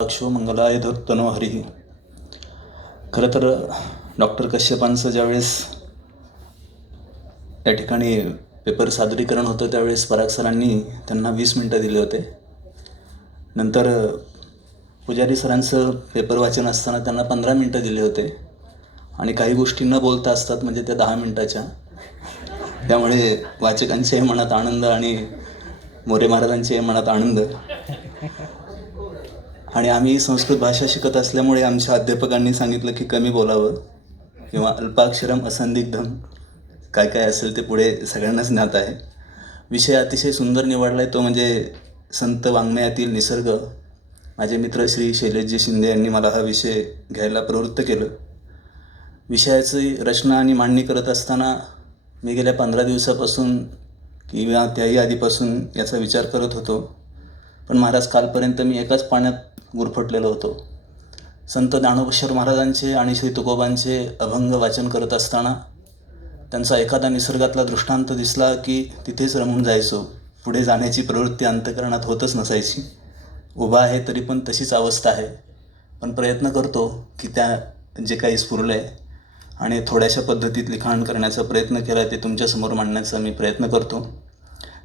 अक्षो मंगलाय धत्तनो हरिः. खरं तर डॉक्टर कश्यपांचं ज्यावेळेस या ठिकाणी पेपर सादरीकरण होतं त्यावेळेस पराग सरांनी त्यांना 20 मिनटं दिले होते. नंतर पुजारी सरांचं पेपर वाचन असताना त्यांना 15 मिनटं दिले होते आणि काही गोष्टी न बोलता असतात म्हणजे त्या 10 मिनटाच्या. त्यामुळे वाचकांच्याही मनात आनंद आणि मोरे महाराजांच्याही मनात आनंद. आणि आम्ही संस्कृत भाषा शिकत असल्यामुळे आमच्या अध्यापकांनी सांगितलं की कमी बोलावं किंवा अल्पाक्षरम असंदिग्धम काय काय असेल ते पुढे सगळ्यांनाच ज्ञात आहे. विषय अतिशय सुंदर निवडला आहे तो म्हणजे संत वाङ्मयातील निसर्ग. माझे मित्र श्री शैलेशजी शिंदे यांनी मला हा विषय घ्यायला प्रवृत्त केलं. विषयाची रचना आणि मांडणी करत असताना मी गेल्या 15 दिवसापासून किंवा त्याही आधीपासून याचा विचार करत होतो. पण महाराज कालपर्यंत मी एकाच पाण्यात गुरफटलेलो होतो. संत ज्ञानेश्वर महाराजांचे आणि श्री तुकोबांचे अभंग वाचन करत असताना त्यांचा एखादा निसर्गातला दृष्टांत दिसला की तिथेच रमून जायचो. पुढे जाण्याची प्रवृत्ती अंतःकरणात होतच नसायची. उभा आहे तरी पण तशीच अवस्था आहे. पण प्रयत्न करतो की त्या जे काही स्फुरलं आहे आणि थोड्याशा पद्धतीत लिखाण करण्याचा प्रयत्न केला ते तुमच्यासमोर मांडण्याचा मी प्रयत्न करतो.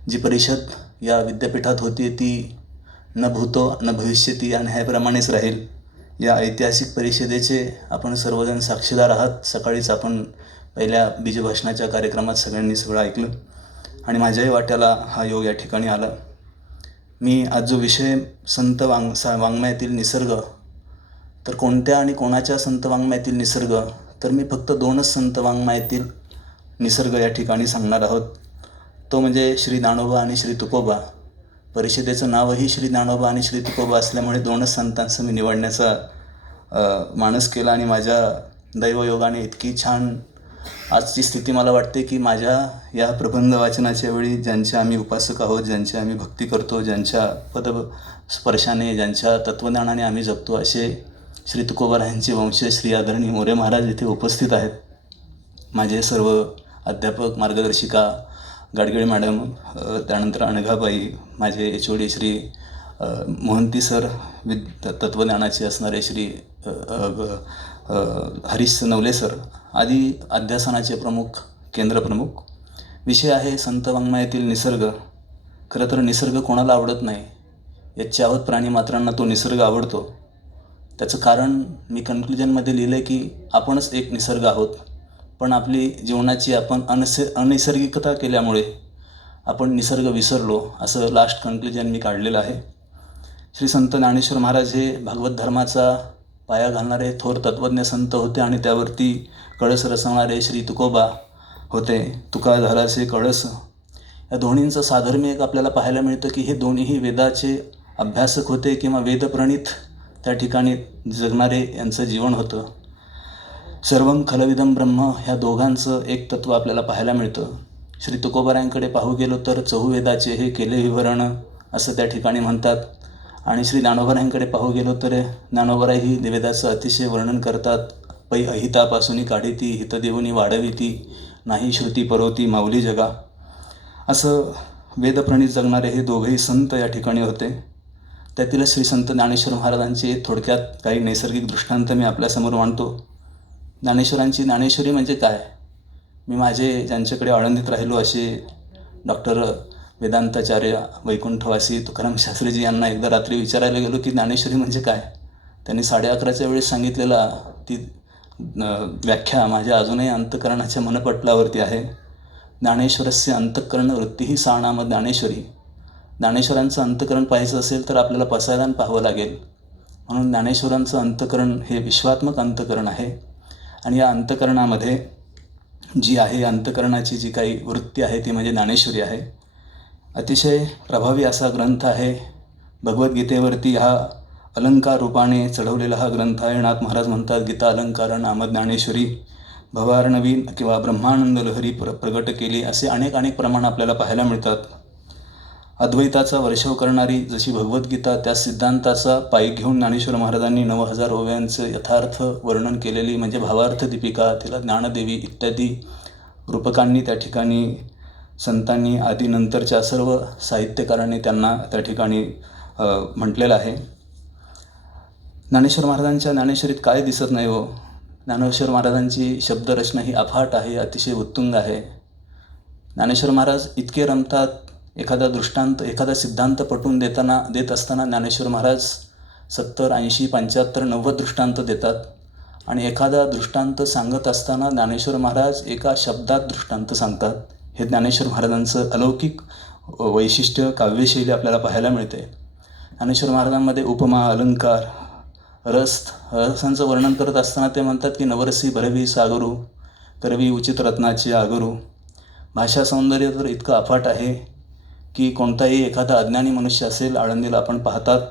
जी परिषद या विद्यापीठात होती ती न भूतो न भविष्यती या न्यायाप्रमाणेच राहील. या ऐतिहासिक परिषदेचे आपण सर्वजण साक्षीदार आहात. सकाळीच आपण पहिल्या बीजभाषणाच्या कार्यक्रमात सगळ्यांनी सगळं ऐकलं आणि माझ्याही वाट्याला हा योग या ठिकाणी आला. मी आज जो विषय संत वाङ्मयातील निसर्ग, तर कोणत्या आणि कोणाच्या संत वाङ्मयातील निसर्ग, तर मी फक्त 2च संत वाङ्मयातील निसर्ग या ठिकाणी सांगणार आहोत. तो म्हणजे श्री ज्ञानोबा आणि श्री तुकोबा. परिषदेचं नावही श्री ज्ञानोबा आणि श्री तुकोबा असल्यामुळे 2च संतांचं मी निवडण्याचा मानस केला आणि माझ्या दैवयोगाने इतकी छान आजची स्थिती मला वाटते की माझ्या या प्रबंध वाचनाच्या वेळी ज्यांचे आम्ही उपासक आहोत, ज्यांची आम्ही भक्ती करतो, ज्यांच्या पदस्पर्शाने ज्यांच्या तत्त्वज्ञानाने आम्ही जगतो असे श्री तुकोबारायांचे वंश श्री आदरणीय मोरे महाराज इथे उपस्थित आहेत. माझे सर्व अध्यापक मार्गदर्शिका गाडगिळे मॅडम, त्यानंतर अनघाबाई, माझे HOD श्री मोहंती सर, तत्त्वज्ञानाचे असणारे श्री हरीश नवले सर आदी अध्यासनाचे प्रमुख, केंद्रप्रमुख. विषय आहे संत वाङ्मयातील निसर्ग. खरं तर निसर्ग कोणाला आवडत नाही. यच्चावत प्राणीमात्रांना तो निसर्ग आवडतो. त्याचं कारण मी कन्क्लुजनमध्ये लिहिलं आहे की आपणच एक निसर्ग आहोत. पण आपली जीवनाची आपण अनैसर्गिकता केल्यामुळे आपण निसर्ग विसरलो असं लास्ट कन्क्लुजन मी काढलेलं आहे. श्री संत ज्ञानेश्वर महाराज हे भागवत धर्माचा पाया घालणारे थोर तत्त्वज्ञ संत होते आणि त्यावरती कळस रचवणारे श्री तुकोबा होते. तुका झालाचे कळस. या दोन्हींचं साधर्म्य एक आपल्याला पाहायला मिळतं की हे दोन्हीही वेदाचे अभ्यासक होते किंवा वेदप्रणीत त्या ठिकाणी जगणारे यांचं जीवन होतं. सर्वम खलविदम ब्रह्म ह्या दोघांचं एक तत्त्व आपल्याला पाहायला मिळतं. श्री तुकोबारायांकडे पाहू गेलो तर चहुवेदाचे हे केले विवरण असं त्या ठिकाणी म्हणतात आणि श्री ज्ञानोबारायांकडे पाहू गेलो तर ज्ञानोबाराही वेदाचं अतिशय वर्णन करतात. पै अहितापासून काढीती हितदेवनी वाढविती नाही श्रुती परवती माऊली जगा. असं वेदप्रणीत जगणारे हे दोघेही संत या ठिकाणी होते. त्यातीलच श्री संत ज्ञानेश्वर महाराजांचे थोडक्यात काही नैसर्गिक दृष्टांत मी आपल्यासमोर मांडतो. ज्ञानेश्वरांची ज्ञानेश्वरी म्हणजे काय? मी माझे ज्यांच्याकडे आळंदीत राहिलो असे डॉक्टर वेदांताचार्य वैकुंठवासी तुकाराम शास्त्रीजी यांना एकदा रात्री विचारायला गेलो की ज्ञानेश्वरी म्हणजे काय. त्यांनी 11:30च्या वेळेस सांगितलेला ती व्याख्या माझ्या अजूनही अंतःकरणाच्या मनपटलावरती आहे. ज्ञानेश्वरस्य अंतःकरण वृत्तीही सा नाम ज्ञानेश्वरी. ज्ञानेश्वरांचं अंतःकरण पाहायचं असेल तर आपल्याला पसायदान पाहावं लागेल. म्हणून ज्ञानेश्वरांचं अंतःकरण हे विश्वात्मक अंतःकरण आहे आणि या अंतःकरणामध्ये जी आहे अंतःकरणाची जी काही वृत्ती आहे ती म्हणजे ज्ञानेश्वरी आहे. अतिशय प्रभावी असा ग्रंथ आहे. भगवद्गीतेवरती हा अलंकार रूपाने चढवलेला हा ग्रंथ आहे. नाथ महाराज म्हणतात गीता अलंकार नाम ज्ञानेश्वरी भवार्णवी किंवा ब्रह्मानंद लहरी प्रगट केली असे अनेक प्रमाण आपल्याला पाहायला मिळतात. अद्वैताचा वर्षव करणारी जशी भगवद्गीता त्या सिद्धांताचा पायी घेऊन ज्ञानेश्वर महाराजांनी 9000 ओव्यांचं यथार्थ वर्णन केलेली म्हणजे भावार्थ दीपिका, तिला ज्ञानदेवी इत्यादी रूपकांनी त्या ठिकाणी संतांनी आधी नंतरच्या सर्व साहित्यकारांनी त्यांना त्या ठिकाणी म्हटलेलं आहे. ज्ञानेश्वर महाराजांच्या ज्ञानेश्वरीत काय दिसत नाही हो. ज्ञानेश्वर महाराजांची शब्दरचना ही अफाट आहे, अतिशय उत्तुंग आहे. ज्ञानेश्वर महाराज इतके रमतात, एखादा दृष्टांत, एखादा सिद्धांत पटवून देत असताना ज्ञानेश्वर महाराज 70, 80, 75, 90 दृष्टांत देतात. आणि एखादा दृष्टांत सांगत असताना ज्ञानेश्वर महाराज एका शब्दात दृष्टांत सांगतात. हे ज्ञानेश्वर महाराजांचं अलौकिक वैशिष्ट्य, काव्यशैली आपल्याला पाहायला मिळते. ज्ञानेश्वर महाराजांमध्ये उपमा, अलंकार, रसांचं वर्णन करत असताना ते म्हणतात की नवरसी भरवी सागरू, करवी उचित रत्नाची आगरू. भाषा सौंदर्य तर इतकं अफाट आहे की कोणताही एखादा अज्ञानी मनुष्य असेल, आळंदीला आपण पाहतात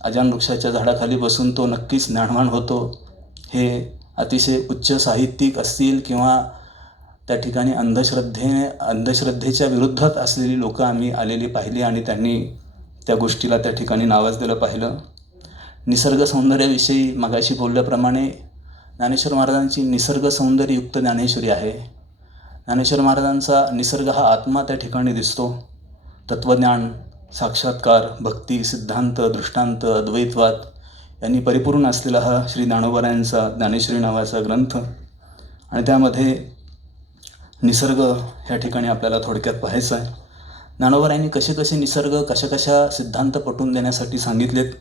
अजान वृक्षाच्या झाडाखाली बसून तो नक्कीच ज्ञानवान होतो. हे अतिशय उच्च साहित्यिक असतील किंवा त्या ठिकाणी अंधश्रद्धेच्या विरुद्धात असलेली लोकं आम्ही आलेली पाहिली आणि त्यांनी त्या गोष्टीला त्या ठिकाणी नावाजलेलं पाहिलं. निसर्ग सौंदर्याविषयी मगाशी बोलल्याप्रमाणे ज्ञानेश्वर महाराजांची निसर्ग सौंदर्ययुक्त ज्ञानेश्वरी आहे. ज्ञानेश्वर महाराजांचा निसर्ग हा आत्मा त्या ठिकाणी दिसतो. तत्त्वज्ञान, साक्षात्कार, भक्ती, सिद्धांत, दृष्टांत, अद्वैतवाद यांनी परिपूर्ण असलेला हा श्री ज्ञानोबारायांचा ज्ञानेश्वरी नावाचा ग्रंथ. आणि त्यामध्ये निसर्ग ह्या ठिकाणी आपल्याला थोडक्यात पाहायचं आहे. ज्ञानोबारायांनी कसे कसे निसर्ग, कशा सिद्धांत पटवून देण्यासाठी सांगितलेत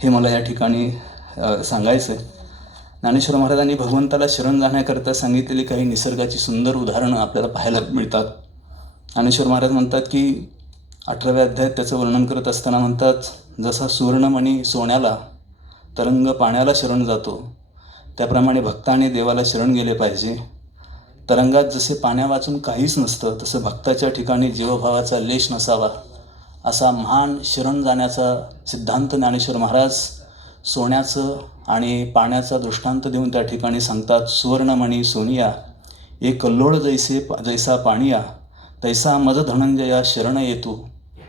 हे मला या ठिकाणी सांगायचं आहे. ज्ञानेश्वर महाराजांनी भगवंताला शरण जाण्याकरता सांगितलेली काही निसर्गाची सुंदर उदाहरणं आपल्याला पाहायला मिळतात. ज्ञानेश्वर महाराज म्हणतात की 18व्या अध्यायात त्याचं वर्णन करत असताना म्हणतात, जसा सुवर्णमणी सोन्याला, तरंग पाण्याला शरण जातो, त्याप्रमाणे भक्ताने देवाला शरण गेले पाहिजे. तरंगात जसे पाण्या वाचून काहीच नसतं, तसं भक्ताच्या ठिकाणी जीवभावाचा लेश नसावा, असा महान शरण जाण्याचा सिद्धांत ज्ञानेश्वर महाराज सोन्याचं आणि पाण्याचा दृष्टांत देऊन त्या ठिकाणी सांगतात. सुवर्णमणी सोनिया, एक कल्लोळ जैसा पाणिया, तैसा मज धनंजया शरण येतू.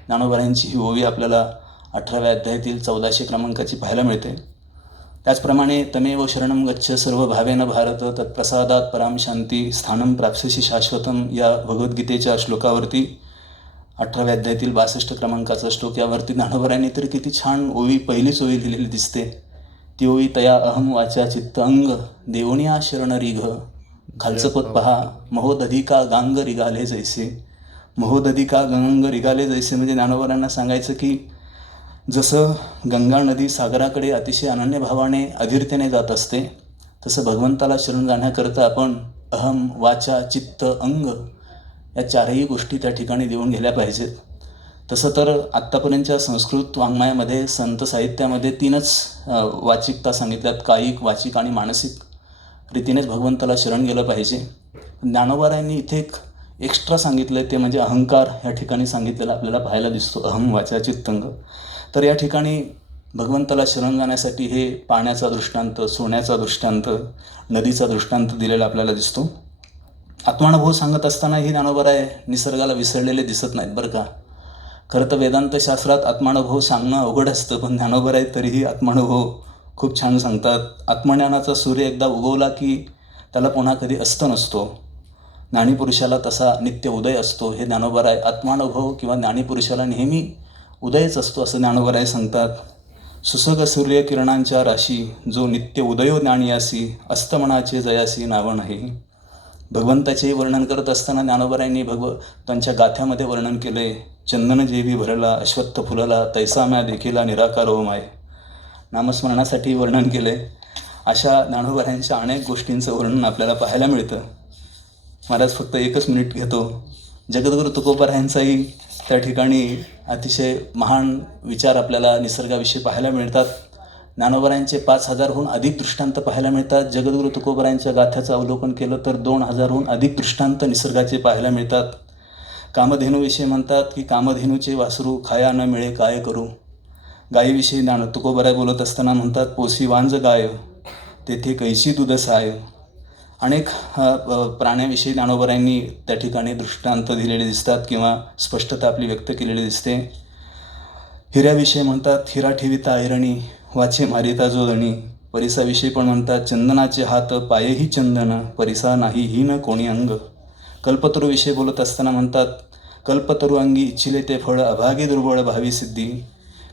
ज्ञानोबारायांची ही ओवी आपल्याला 18व्या अध्यायातील 1400 क्रमांकाची पाहायला मिळते. त्याचप्रमाणे तमेव शरणं गच्छ सर्व भावेन भारत, तत्प्रसादात पराम शांती स्थानं प्राप्स्यसि शाश्वतम या भगवद्गीतेच्या श्लोकावरती 18व्या अध्यायातील 62 क्रमांकाचा श्लोक, यावरती ज्ञानोबारायांनी तर किती छान ओवी, पहिलीच ओवी लिहिलेली दिसते. ती ओवी, तया अहम वाचा चित्त अंग देवनिया शरण रिघ, खालचं पद पहा, महोदधिका गांग रिगाले जैसे. महोदधिका गांग रिगाले जैसे म्हणजे ज्ञानोबारायांना सांगायचं की जसं गंगा नदी सागराकडे अतिशय अनन्य भावाने अधीरतेने जात असते, तसं भगवंताला शरण जाण्याकरता आपण अहम, वाचा, चित्त, अंग या चारही गोष्टी त्या ठिकाणी देऊन गेल्या पाहिजेत. तसं तर आत्तापर्यंतच्या संस्कृत वाङ्मयामध्ये, संत साहित्यामध्ये 3च वाचिकता सांगितल्यात, कायिक, वाचिक आणि मानसिक रीतीनेच भगवंताला शरण गेलं पाहिजे. ज्ञानोबारायांनी इथे एक एक्स्ट्रा सांगितलं आहे, ते म्हणजे अहंकार ह्या ठिकाणी सांगितलेलं आपल्याला पाहायला दिसतो. अहम, वाचा, चित्तंग. तर या ठिकाणी भगवंताला शरण जाण्यासाठी हे पाण्याचा दृष्टांत, सोन्याचा दृष्टांत, नदीचा दृष्टांत दिलेला आपल्याला दिसतो. आत्मानुभव सांगत असतानाही ज्ञानोबाराय निसर्गाला विसरलेले दिसत नाहीत बरं का. खरं तर वेदांतशास्त्रात आत्मानुभव सांगणं अवघड असतं, पण ज्ञानोबाराय तरीही आत्मानुभव खूप छान सांगतात. आत्मज्ञानाचा सूर्य एकदा उगवला की त्याला पुन्हा कधी अस्त नसतो. ज्ञानीपुरुषाला तसा नित्य उदय असतो. हे ज्ञानोबाराय आत्मानुभव किंवा ज्ञानीपुरुषाला नेहमी उदयच असतो असं ज्ञानोबाराय सांगतात. सुसग सूर्यकिरणांच्या राशी, जो नित्य उदयो ज्ञानियासी, अस्तमनाचे जयासी नाव नाही. भगवंताचेही वर्णन करत असताना ज्ञानोबारायांनी त्यांच्या गाथ्यामध्ये वर्णन केले. चंदन जेवी भरला, अश्वत्थ फुलला, तैसा म्या देखीला निराकार ओ माय. नामस्मरणासाठी वर्णन केले. अशा ज्ञानोबारायांच्या अनेक गोष्टींचं वर्णन आपल्याला पाहायला मिळतं. महाराज फक्त 1 मिनिट घेतो. जगद्गुरू तुकोबारायांचाही त्या ठिकाणी अतिशय महान विचार आपल्याला निसर्गाविषयी पाहायला मिळतात. ज्ञानोबारायांचे 5000हून अधिक दृष्टांत पाहायला मिळतात. जगद्गुरू तुकोबारायांच्या गाथ्याचं अवलोकन केलं तर 2000हून अधिक दृष्टांत निसर्गाचे पाहायला मिळतात. कामधेनूविषयी म्हणतात की कामधेनूचे वासरू खाया न मिळे काय करू. गायीविषयी तुकोबाराय बोलत असताना म्हणतात, पोसी वांज गाय, तेथे कैसी दूध साय. अनेक प्राण्याविषयी ज्ञानोबारायांनी त्या ठिकाणी दृष्टांत दिलेले दिसतात किंवा स्पष्टता आपली व्यक्त केलेली दिसते. हिऱ्याविषयी म्हणतात, हिरा ठेविता ऐरणी, वाचे मारिता जो धणी. परिसाविषयी पण म्हणतात, चंदनाचे हात पायही चंदन, परिसा नाही ही न कोणी अंग. कल्पतरूविषयी बोलत असताना म्हणतात, कल्पतरू अंगी इच्छिले ते फळ, अभागी दुर्बळ भावी सिद्धी.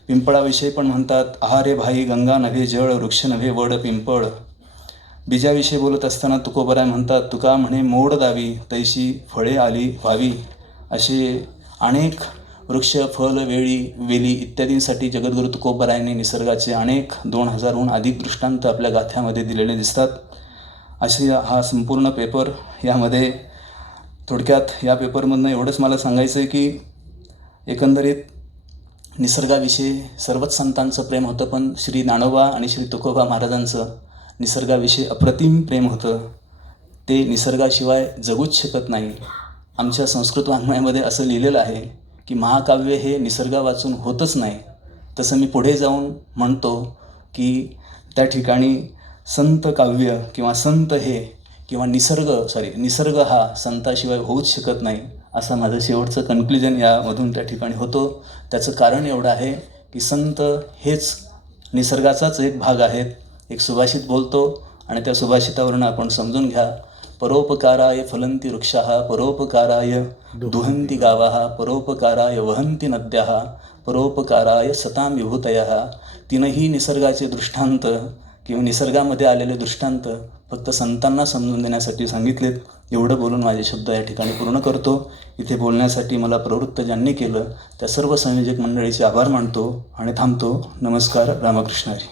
पिंपळाविषयी पण म्हणतात, आहारे भाई गंगा नव्हे जळ, वृक्ष नव्हे वड पिंपळ. बीजाविषयी बोलत असताना तुकोबराय म्हणतात, तुका म्हणे मोड दावी, तैशी फळे आली व्हावी. असे अनेक वृक्ष, फल, वेली इत्यादींसाठी जगद्गुरू तुकोबरायांनी निसर्गाचे अनेक 2000हून अधिक दृष्टांत आपल्या गाथ्यामध्ये दिलेले दिसतात. असे हा संपूर्ण पेपर, यामध्ये थोडक्यात या पेपरमधनं एवढंच मला सांगायचं आहे की एकंदरीत निसर्गाविषयी सर्वच संतांचं प्रेम होतं, पण श्री ज्ञानोबा आणि श्री तुकोबा महाराजांचं निसर्गाविषयी अप्रतिम प्रेम होतं. ते निसर्गाशिवाय जगूच शकत नाही. आमच्या संस्कृत वाङ्मयामध्ये असं लिहिलेलं आहे की महाकाव्य हे निसर्गा वाचून होतच नाही. तसं मी पुढे जाऊन म्हणतो की त्या ठिकाणी संत काव्य किंवा संत हे किंवा निसर्ग हा संताशिवाय होऊच शकत नाही, असं माझं शेवटचं कन्क्ल्युजन यामधून त्या ठिकाणी होतो. त्याचं कारण एवढं आहे की संत हेच निसर्गाचाच एक भाग आहेत. एक सुभाषित बोलतो आणि त्या सुभाषितावरून आपण समजून घ्या, परोपकाराय फलंती वृक्षाः, परोपकाराय दुहंती गावाः, परोपकाराय वहंती नद्याः, परोपकाराय सतां विभूतयः. तीनही निसर्गाचे दृष्टांत किंवा निसर्गामध्ये आलेले दृष्टांत फक्त संतांना समजून देण्यासाठी सांगितलेत. एवढं बोलून माझे शब्द या ठिकाणी पूर्ण करतो. इथे बोलण्यासाठी मला प्रवृत्त ज्यांनी केलं त्या सर्व संयोजक मंडळीचे आभार मानतो आणि थांबतो. नमस्कार. रामकृष्ण हरी.